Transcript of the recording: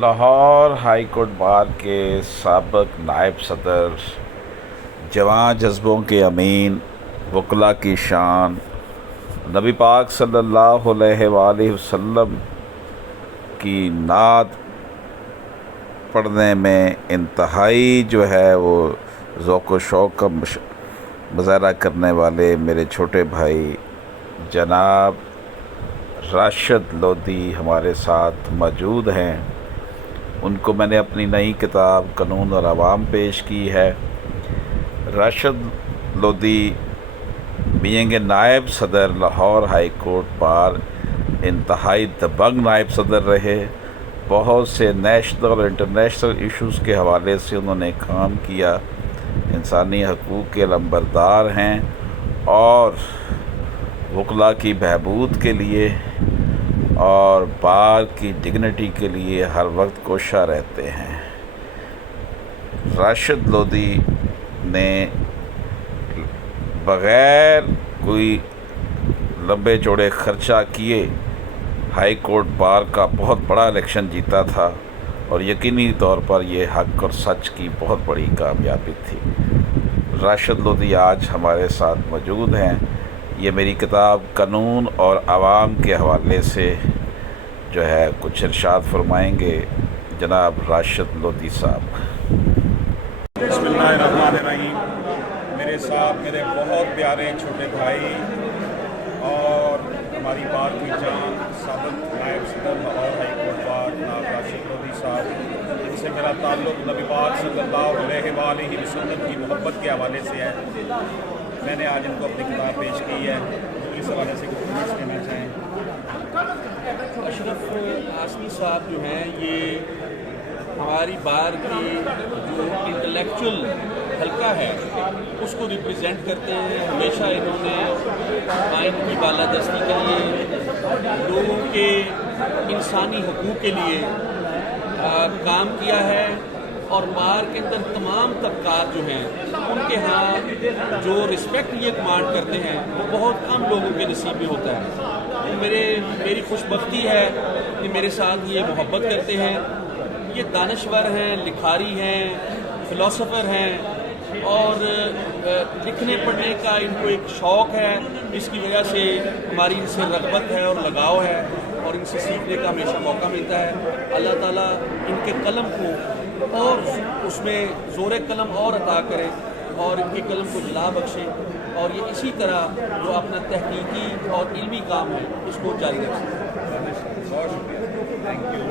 Lahore high court bar کے سابق نائب صدر، جواں جذبوں کے امین، وکلاء کی شان، نبی پاک صلی اللہ علیہ وآلہ وسلم کی نعت پڑھنے میں انتہائی وہ ذوق و شوق کا مظاہرہ کرنے والے میرے چھوٹے بھائی جناب راشد لودھی ہمارے ساتھ موجود ہیں۔ ان کو میں نے اپنی نئی کتاب قانون اور عوام پیش کی ہے۔ راشد لودھی بینگ اے نائب صدر لاہور ہائی کورٹ بار انتہائی دبنگ نائب صدر رہے۔ بہت سے نیشنل اور انٹرنیشنل ایشوز کے حوالے سے انہوں نے کام کیا، انسانی حقوق کے علمبردار ہیں اور وکلاء کی بہبود کے لیے اور بار کی ڈگنیٹی کے لیے ہر وقت کوشاں رہتے ہیں۔ راشد لودھی نے بغیر کوئی لمبے چوڑے خرچہ کیے ہائی کورٹ بار کا بہت بڑا الیکشن جیتا تھا، اور یقینی طور پر یہ حق اور سچ کی بہت بڑی کامیابی تھی۔ راشد لودھی آج ہمارے ساتھ موجود ہیں۔ یہ میری کتاب قانون اور عوام کے حوالے سے کچھ ارشاد فرمائیں گے جناب راشد لودھی صاحب۔ بسم اللہ الرحمن الرحیم۔ میرے ساتھ میرے بہت پیارے چھوٹے بھائی اور ہماری بار کی جان سابق نائب صدر لاہور ہائی کورٹ بار جناب راشد لودھی صاحب، جن سے میرا تعلق نبی پاک صلی اللہ علیہ وآلہ وسلم کی محبت کے حوالے سے ہے۔ میں نے آج ان کو اپنی کتاب پیش کی ہے، اس حوالے سے کچھ کمنٹس لینا چاہیں۔ اشرف اعظمی صاحب جو ہیں، یہ ہماری بار کی جو انٹلیکچول حلقہ ہے اس کو ریپریزنٹ کرتے ہیں۔ ہمیشہ انہوں نے آئین کی بالادستی کے لیے، لوگوں کے انسانی حقوق کے لیے کام کیا ہے، اور بار کے اندر تمام طبقات جو ہیں ان کے ہاں جو رسپیکٹ یہ کمانڈ کرتے ہیں وہ بہت کم لوگوں کے نصیب میں ہوتا ہے۔ میری خوش بختی ہے کہ میرے ساتھ یہ محبت کرتے ہیں۔ یہ دانشور ہیں، لکھاری ہیں، فلاسفر ہیں، اور لکھنے پڑھنے کا ان کو ایک شوق ہے، اس کی وجہ سے ہماری ان سے رغبت ہے اور لگاؤ ہے، اور ان سے سیکھنے کا ہمیشہ موقع ملتا ہے۔ اللہ تعالیٰ ان کے قلم کو اور اس میں زور قلم اور عطا کرے، اور ان کی قلم کو جلا بخشے، اور یہ اسی طرح جو اپنا تحقیقی اور علمی کام ہے اس کو جاری رکھیں۔ بہت شکریہ، تھینک یو۔